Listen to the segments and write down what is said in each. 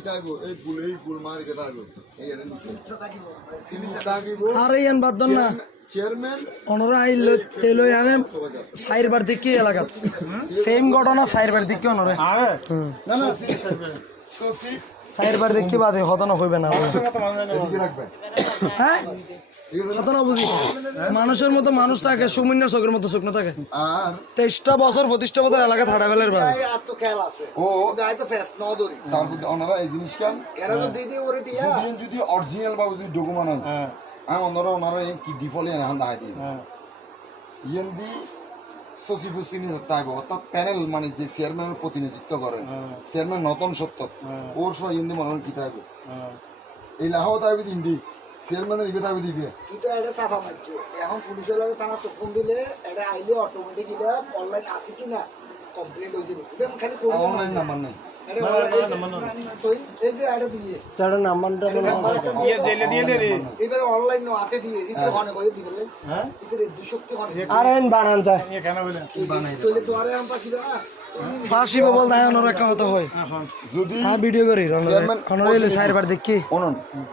কি থাকব এই বুল এই বুল মারি কে থাকব এই এটা নিচে সিলিসা থাকিব আর ইয়ান বাদ দন না। চেয়ারম্যান অনরা আইল এলো ইয়ানে সাইর বার দিকে এলাকাত। সেম ঘটনা সাইরবার দিকে অনরে। দিকে বাদে হতন হইবে না হ্যাঁ? মানুষের মতো মানুষ থাকে সুমিন্য চোখের মতো শুকনো থাকে। আর? তেইশটা বছর পঁচিশটা বছর এলাকা থাড়া বেলের ভাই। আর তো খেয়াল আছে। ও। গায়ে তো ফেস ন দরি তারপর ওনারা এই জিনিস কেন? এরা তো দিদি ওরে টিয়া যদি যদি অরিজিনাল ভাবে যদি ডকুমেন্ট হয়। আমি ওনারা কি ডিফল্ট এনে দায় দিই ইয়েন সচিব সিনি তাইব অর্থাৎ প্যানেল মানে যে চেয়ারম্যানের প্রতিনিধিত্ব করে চেয়ারম্যান নতুন সত্য ওর সহ হিন্দি মনে হয় কি তাইব এই লাহাও তাইবে হিন্দি চেয়ারম্যানের ইবে তাইবে দিবে তুই এটা সাফা মারছে। এখন পুলিশের লাগে তারা তো ফোন দিলে এটা আইলে অটোমেটিক এটা অনলাইন আছে কি না হয়ে যাবে খালি করি। অনলাইন নাম্বার নেই।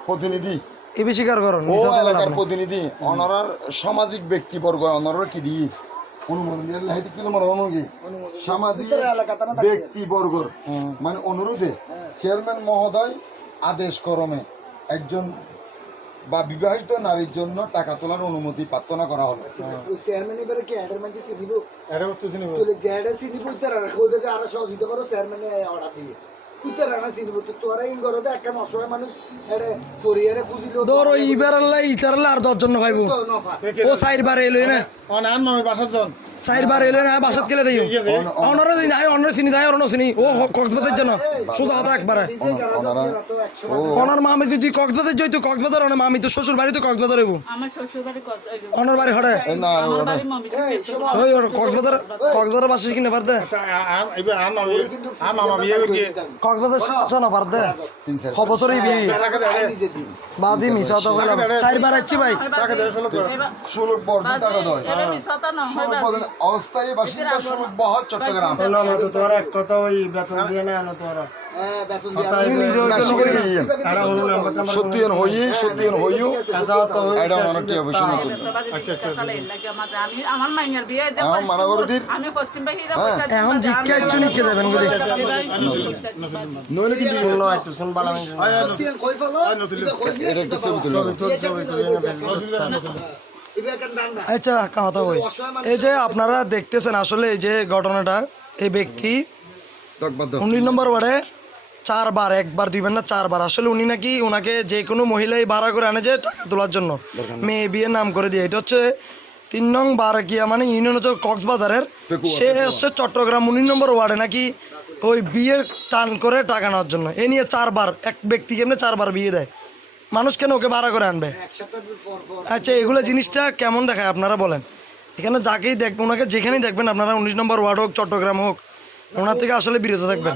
প্রতিনিধি। এ বেশি কার করুন? প্রতিনিধি অনারার সামাজিক ব্যক্তিবর্গ অনারার কি দিয়ে? অনুমোদন কি তোমার অনুমোদন। সামাজিক ব্যক্তিবর্গর মানে অনুরোধে চেয়ারম্যান মহোদয় আদেশ করমে একজন বা বিবাহিত নারীর জন্য টাকা তোলার অনুমতি প্রার্থনা করা হলো। ওই চেয়ারম্যান এবারে কি অ্যাডের মাঝে যেটা সিনিব উত্তর আর ওদেরকে আরও সহযোগিতা করো চেয়ারম্যানে অর্ডার দিয়ে। ধরো ইবার আল্লাহ ইতার আল্লাহ আর দশজন খাইব। ও সাইড বারে এলো না অনান মামি বাসাজন সাইর বার এলো না বাসাত কেলে দিই অনরা দিন আই অনরা চিনি দাই অনরা চিনি। ও কক্সবাজার জন্য শুধু হতা একবারে অনার মামি যদি কক্সবাজার যাইতো কক্সবাজার অনেক মামি তো শ্বশুর বাড়ি তো কক্সবাজার হইব। আমার শ্বশুর বাড়ি কত অনার বাড়ি হড়ে ওই কক্সবাজার কক্সবাজার বাসিস কিনে পারতে করছে কক্সবাজার শোনা পারতে নিজে দিন বাদি মিশা তো বললাম। আছি ভাই। ষোলো টাকা দেয় পদের অস্থায়ী বাসিন্দা ষোলো বহর চট্টগ্রাম। তোর এক কথা ওই বেতন দিয়ে না আনো তোর হ্যাঁ বেতন দিয়ে না শিখে গিয়ে সত্যি এন হই সত্যি এন হইও এটা অনেকটি অবশ্যই নতুন। আমার মাইয়ার বিয়ে দেব এখন মানা করে দিন আমি পশ্চিম বাহিরা এখন জিজ্ঞা একজন নিকে দেবেন গুলি নইলে কিন্তু এটা একটা ছবি তুলে আচ্ছা কথা হই এই যে আপনারা দেখতেছেন আসলে এই যে ঘটনাটা এই ব্যক্তি উনিশ নম্বর ওয়ার্ডে চারবার একবার দুইবার না চারবার। আসলে উনি নাকি ওনাকে যে কোনো মহিলাই ভাড়া করে আনে যে টাকা তোলার জন্য। মেয়ে বিয়ে নাম করে দিয়ে। এটা হচ্ছে তিন নং বারাকিয়া মানে ইউনিয়ন হচ্ছে কক্সবাজারের। সে হচ্ছে চট্টগ্রাম উনিশ নম্বর ওয়ার্ডে নাকি ওই বিয়ের টান করে টাকা নেওয়ার জন্য। এ নিয়ে চারবার এক ব্যক্তিকে এমনি চারবার বিয়ে দেয়। মানুষ কেন ওকে ভাড়া করে আনবে? আচ্ছা এগুলো জিনিসটা কেমন দেখায় আপনারা বলেন? এখানে যাকেই দেখবেন ওনাকে যেখানেই দেখবেন আপনারা উনিশ নম্বর ওয়ার্ড হোক চট্টগ্রাম হোক ওনার থেকে আসলে বিরত থাকবেন।